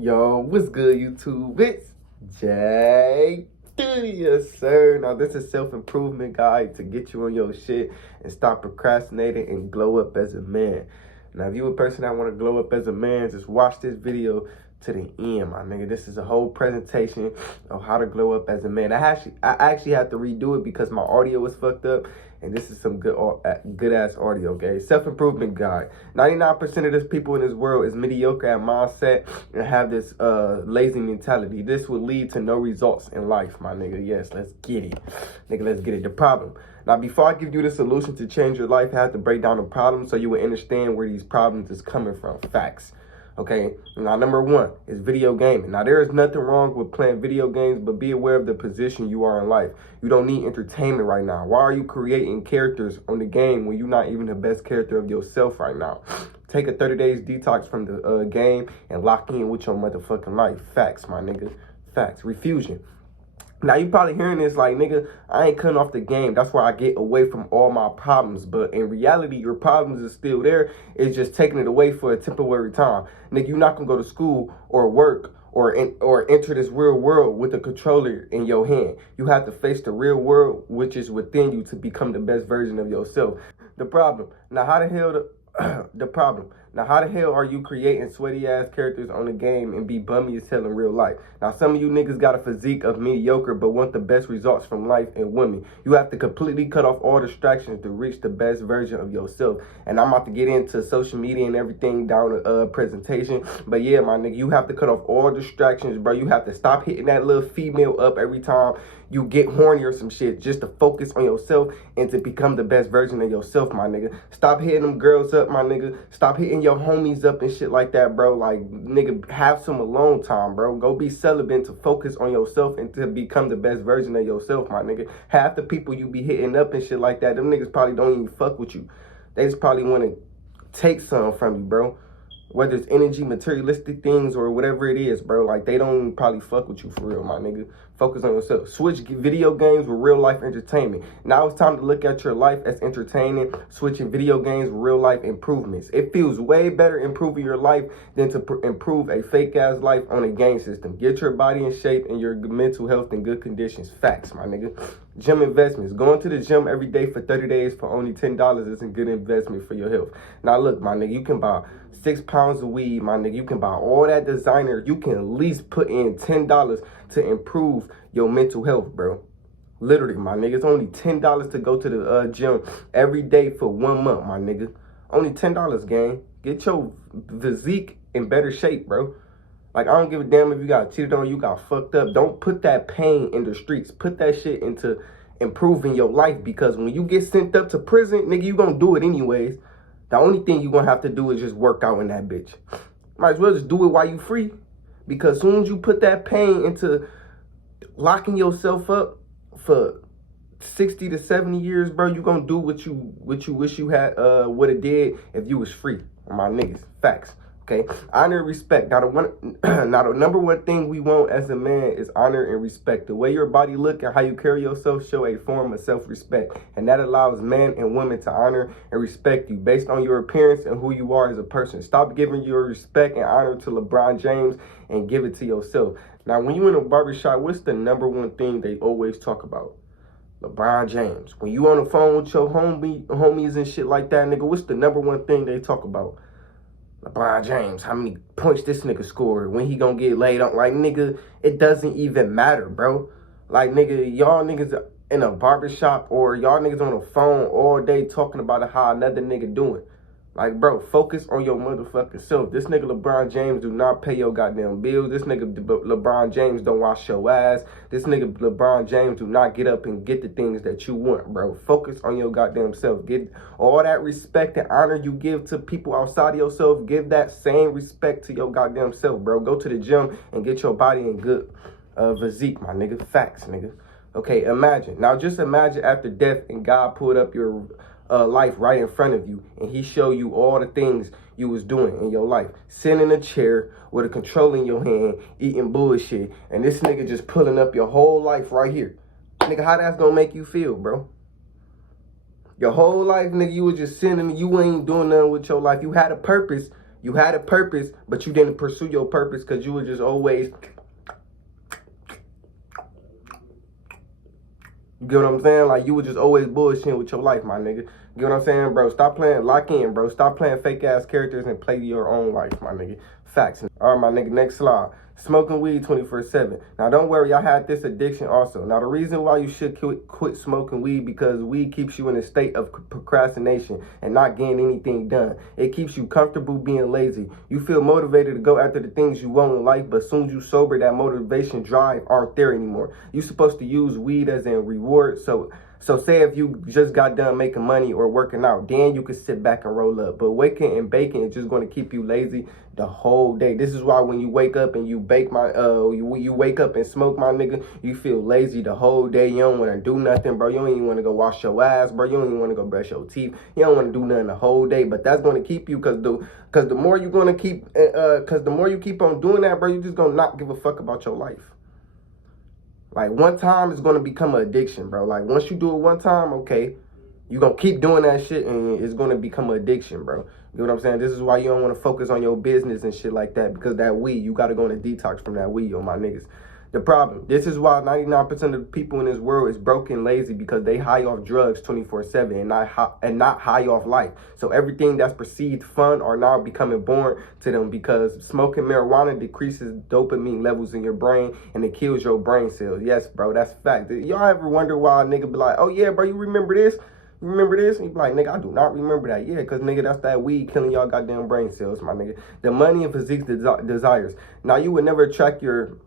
Yo, what's good, YouTube? It's Jay. Yes, sir. Now, this is self-improvement guide to get you on your shit and stop procrastinating and glow up as a man. Now, if you a person that want to glow up as a man, just watch this video to the end, my nigga. This is a whole presentation of how to glow up as a man. I actually had to redo it because my audio was fucked up. And this is some good ass audio, okay? Self-improvement guide. 99% of this people in this world is mediocre at mindset and have this lazy mentality. This will lead to no results in life, my nigga. Yes, let's get it. Nigga, let's get it. The problem. Now, before I give you the solution to change your life, I have to break down the problem so you will understand where these problems is coming from. Facts. Okay, now number one is video gaming. Now there is nothing wrong with playing video games, but be aware of the position you are in life. You don't need entertainment right now. Why are you creating characters on the game when you're not even the best character of yourself right now? Take a 30 days detox from the game and lock in with your motherfucking life. Facts, my nigga. Facts. Refusion. Now, you probably hearing this like, nigga, I ain't cutting off the game. That's where I get away from all my problems. But in reality, your problems is still there. It's just taking it away for a temporary time. Nigga, you're not going to go to school or work or enter this real world with a controller in your hand. You have to face the real world, which is within you, to become the best version of yourself. The problem. Now, how the hell the problem. Now, how the hell are you creating sweaty ass characters on the game and be bummy as hell in real life? Now, some of you niggas got a physique of mediocre but want the best results from life and women. You have to completely cut off all distractions to reach the best version of yourself. And I'm about to get into social media and everything down a presentation. But yeah, my nigga, you have to cut off all distractions, bro. You have to stop hitting that little female up every time you get horny or some shit, just to focus on yourself and to become the best version of yourself, my nigga. Stop hitting them girls up, my nigga. Stop hitting your homies up and shit like that, bro. Like, nigga, have some alone time, bro. Go be celibate to focus on yourself and to become the best version of yourself, my nigga. Half the people you be hitting up and shit like that, them niggas probably don't even fuck with you. They just probably want to take something from you, bro. Whether it's energy, materialistic things, or whatever it is, bro. Like, they don't probably fuck with you for real, my nigga. Focus on yourself. Switch video games with real life entertainment. Now it's time to look at your life as entertaining, switching video games with real life improvements. It feels way better improving your life than to improve a fake ass life on a game system. Get your body in shape and your mental health in good conditions. Facts, my nigga. Gym investments. Going to the gym every day for 30 days for only $10 is a good investment for your health. Now look, my nigga, you can buy 6 pounds of weed, my nigga. You can buy all that designer. You can at least put in $10 to improve your mental health, bro. Literally, my nigga. It's only $10 to go to the gym every day for 1 month, my nigga. Only $10, gang. Get your physique in better shape, bro. Like, I don't give a damn if you got cheated on, you got fucked up. Don't put that pain in the streets. Put that shit into improving your life, because when you get sent up to prison, nigga, you gonna do it anyways. The only thing you're going to have to do is just work out in that bitch. Might as well just do it while you free. Because as soon as you put that pain into locking yourself up for 60 to 70 years, bro, you're going to do what you wish you had would have did if you was free. My niggas. Facts. Okay, honor and respect. Now the number one thing we want as a man is honor and respect. The way your body look and how you carry yourself show a form of self-respect. And that allows men and women to honor and respect you based on your appearance and who you are as a person. Stop giving your respect and honor to LeBron James and give it to yourself. Now, when you in a barbershop, what's the number one thing they always talk about? LeBron James. When you on the phone with your homies and shit like that, nigga, what's the number one thing they talk about? LeBron James, how many points this nigga scored, when he gonna get laid on. Like, nigga, it doesn't even matter, bro. Like, nigga, y'all niggas in a barbershop or y'all niggas on the phone all day talking about how another nigga doing. Like, bro, focus on your motherfucking self. This nigga LeBron James do not pay your goddamn bills. This nigga LeBron James don't wash your ass. This nigga LeBron James do not get up and get the things that you want, bro. Focus on your goddamn self. Get all that respect and honor you give to people outside of yourself. Give that same respect to your goddamn self, bro. Go to the gym and get your body in good physique, my nigga. Facts, nigga. Okay, imagine. Now, just imagine after death and God pulled up your life right in front of you and he show you all the things you was doing in your life. Sitting in a chair with a control in your hand, eating bullshit, and this nigga just pulling up your whole life right here. Nigga, how that's gonna make you feel, bro? Your whole life, nigga, you was just sitting and you ain't doing nothing with your life. You had a purpose. You had a purpose, but you didn't pursue your purpose because you were just always... You get what I'm saying? Like, you were just always bullshitting with your life, my nigga. You get what I'm saying, bro? Stop playing, lock in, bro. Stop playing fake-ass characters and play your own life, my nigga. Facts. All right, my nigga, next slide. Smoking weed 24/7. Now, don't worry, I had this addiction also. Now, the reason why you should quit smoking weed because weed keeps you in a state of procrastination and not getting anything done. It keeps you comfortable being lazy. You feel motivated to go after the things you want in life, but as soon as you sober, that motivation drive aren't there anymore. You're supposed to use weed as a reward, so say if you just got done making money or working out, then you can sit back and roll up. But waking and baking is just going to keep you lazy the whole day. This is why when you wake up and you bake you wake up and smoke, my nigga, you feel lazy the whole day. You don't want to do nothing, bro. You don't even want to go wash your ass, bro. You don't even want to go brush your teeth. You don't want to do nothing the whole day. But that's going to keep you because the more you're going to keep, because the more you keep on doing that, bro, you're just going to not give a fuck about your life. Like, one time it's going to become an addiction, bro. Like, once you do it one time, okay, you're going to keep doing that shit and it's going to become an addiction, bro. You know what I'm saying? This is why you don't want to focus on your business and shit like that, because that weed, you got to go on a detox from that weed, yo, my niggas. The problem, this is why 99% of the people in this world is broke and lazy, because they high off drugs 24/7 and not high off life. So everything that's perceived fun are now becoming boring to them, because smoking marijuana decreases dopamine levels in your brain and it kills your brain cells. Yes, bro, that's fact. Y'all ever wonder why a nigga be like, oh yeah, bro, you remember this? You remember this? And you be like, nigga, I do not remember that. Yeah, because, nigga, that's that weed killing y'all goddamn brain cells, my nigga. The money and physique desires. Now, you would never attract your...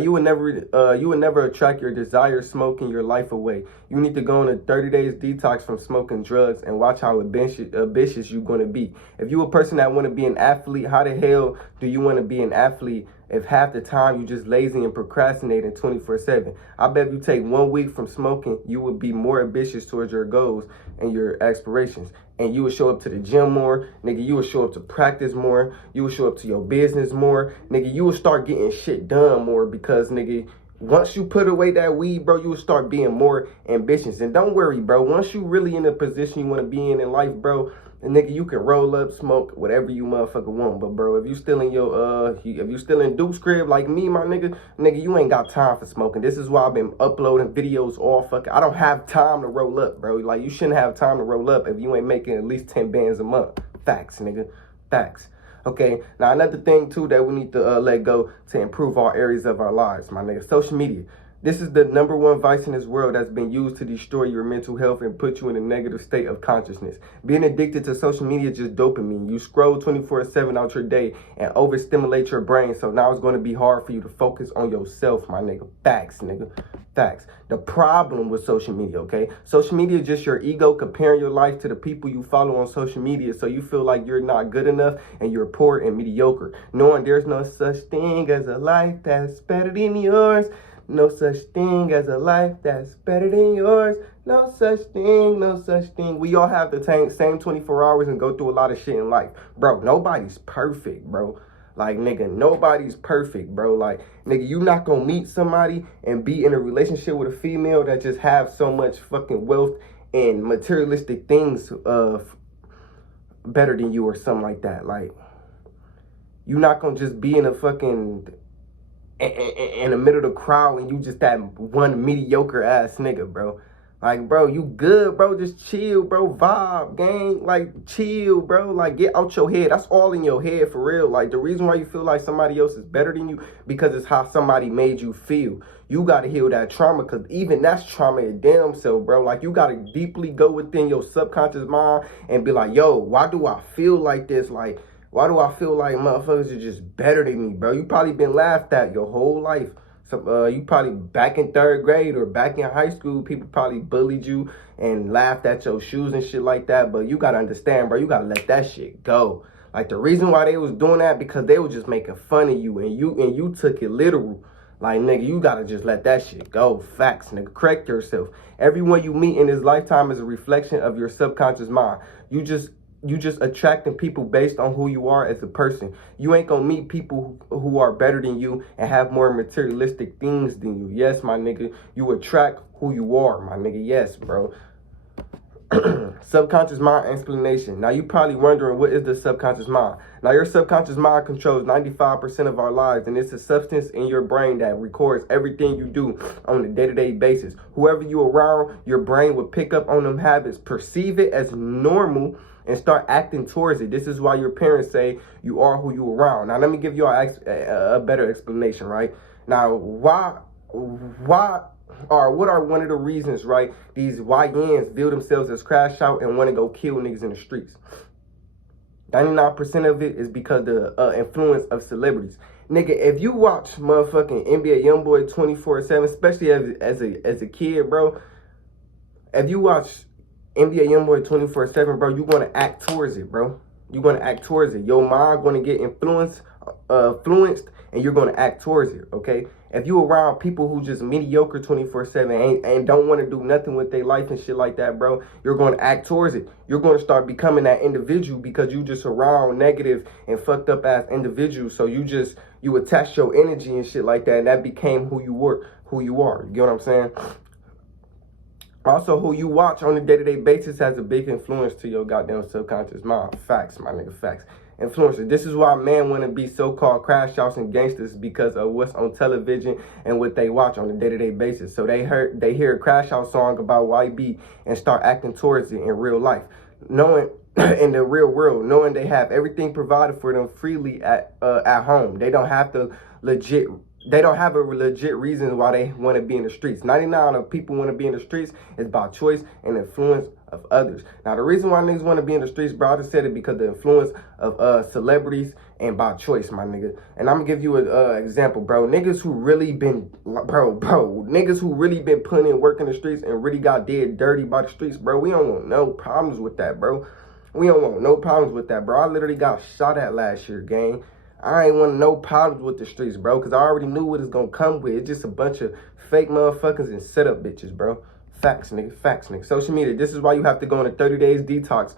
you would never attract your desire smoking your life away. You need to go on a 30 days detox from smoking drugs and watch how ambitious you're going to be. If you a person that want to be an athlete, how the hell do you want to be an athlete if half the time you just lazy and procrastinating 24/7? I bet if you take 1 week from smoking, you would be more ambitious towards your goals and your aspirations. And you would show up to the gym more, nigga. You would show up to practice more. You would show up to your business more, nigga. You would start getting shit done more, because, nigga, once you put away that weed, bro, you will start being more ambitious. And don't worry, bro. Once you really in a position you want to be in life, bro, and nigga, you can roll up, smoke, whatever you motherfucker want. But, bro, if you still in your, if you still in Duke's crib like me, my nigga, you ain't got time for smoking. This is why I've been uploading videos all fucking... I don't have time to roll up, bro. Like, you shouldn't have time to roll up if you ain't making at least 10 bands a month. Facts, nigga. Facts. Okay, now another thing, too, that we need to let go to improve all areas of our lives, my nigga. Social media. This is the #1 vice in this world that's been used to destroy your mental health and put you in a negative state of consciousness. Being addicted to social media is just dopamine. You scroll 24/7 out your day and overstimulate your brain, so now it's going to be hard for you to focus on yourself, my nigga. Facts, nigga. Facts. The problem with social media, okay? Social media is just your ego comparing your life to the people you follow on social media, so you feel like you're not good enough and you're poor and mediocre, knowing there's no such thing as a life that's better than yours. No such thing as a life that's better than yours. No such thing, no such thing. We all have the same 24 hours and go through a lot of shit in life. Bro, nobody's perfect, bro. Like, nigga, nobody's perfect, bro. Like, nigga, you not gonna meet somebody and be in a relationship with a female that just have so much fucking wealth and materialistic things better than you or something like that. Like, you not gonna just be in a fucking... in the middle of the crowd and you just that one mediocre ass nigga, bro. Like, bro, you good, bro. Just chill, bro. Vibe, gang. Like, chill, bro. Like, get out your head. That's all in your head, for real. Like, the reason why you feel like somebody else is better than you, because it's how somebody made you feel. You got to heal that trauma, because even that's trauma in damn self, bro. Like, you got to deeply go within your subconscious mind and be like, yo, why do I feel like this? Like, why do I feel like motherfuckers are just better than me, bro? You probably been laughed at your whole life. So, you probably back in 3rd grade or back in high school, people probably bullied you and laughed at your shoes and shit like that. But you got to understand, bro, you got to let that shit go. Like, the reason why they was doing that, because they was just making fun of you, and you took it literal. Like, nigga, you got to just let that shit go. Facts, nigga. Correct yourself. Everyone you meet in this lifetime is a reflection of your subconscious mind. You just attracting people based on who you are as a person. You ain't gonna meet people who are better than you and have more materialistic things than you. Yes, my nigga, you attract who you are, my nigga. Yes, bro. Subconscious mind explanation. Now, you probably wondering, what is the subconscious mind? Now, your subconscious mind controls 95% of our lives, and it's a substance in your brain that records everything you do on a day-to-day basis. Whoever you around, your brain will pick up on them habits, perceive it as normal, and start acting towards it. This is why your parents say you are who you around. Now, let me give you a better explanation, right? Now, why, or what are one of the reasons, right, these YNs view themselves as crash out and want to go kill niggas in the streets? 99% of it is because the influence of celebrities. Nigga, if you watch motherfucking NBA Youngboy 24/7, especially as a kid, bro, if you watch NBA Youngboy 24/7, bro, you're gonna act towards it, bro. You're gonna act towards it. Your mind gonna get influenced, and you're gonna act towards it. Okay. If you around people who just mediocre 24/7 and don't want to do nothing with their life and shit like that, bro, you're gonna act towards it. You're gonna start becoming that individual because you just around negative and fucked up ass individuals. So you attach your energy and shit like that, and that became who you were, who you are. You get what I'm saying? Also, who you watch on a day-to-day basis has a big influence to your goddamn subconscious mind. Facts, my nigga, facts. Influencers. This is why men want to be so-called crash outs and gangsters, because of what's on television and what they watch on a day-to-day basis. So they hear a crash out song about YB and start acting towards it in real life, knowing in the real world, knowing they have everything provided for them freely at home. They don't have a legit reason why they want to be in the streets. 99% of people want to be in the streets is by choice and influence of others. Now, the reason why niggas want to be in the streets, bro, I just said it because the influence of celebrities and by choice, my nigga. And I'm gonna give you an example, bro. Niggas who really been, niggas who really been putting in work in the streets and really got dead dirty by the streets, bro. We don't want no problems with that, bro. We don't want no problems with that, bro. I literally got shot at last year, gang. I ain't want no problems with the streets, bro, because I already knew what it's going to come with. It's just a bunch of fake motherfuckers and setup bitches, bro. Facts, nigga. Facts, nigga. Social media. This is why you have to go on a 30 days detox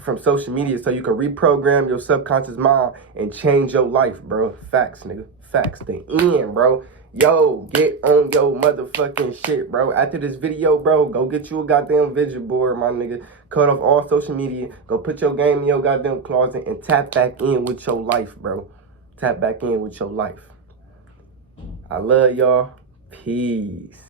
from social media so you can reprogram your subconscious mind and change your life, bro. Facts, nigga. Facts. The end, bro. Yo, get on your motherfucking shit, bro. After this video, bro, go get you a goddamn vision board, my nigga. Cut off all social media. Go put your game in your goddamn closet and tap back in with your life, bro. Tap back in with your life. I love y'all. Peace.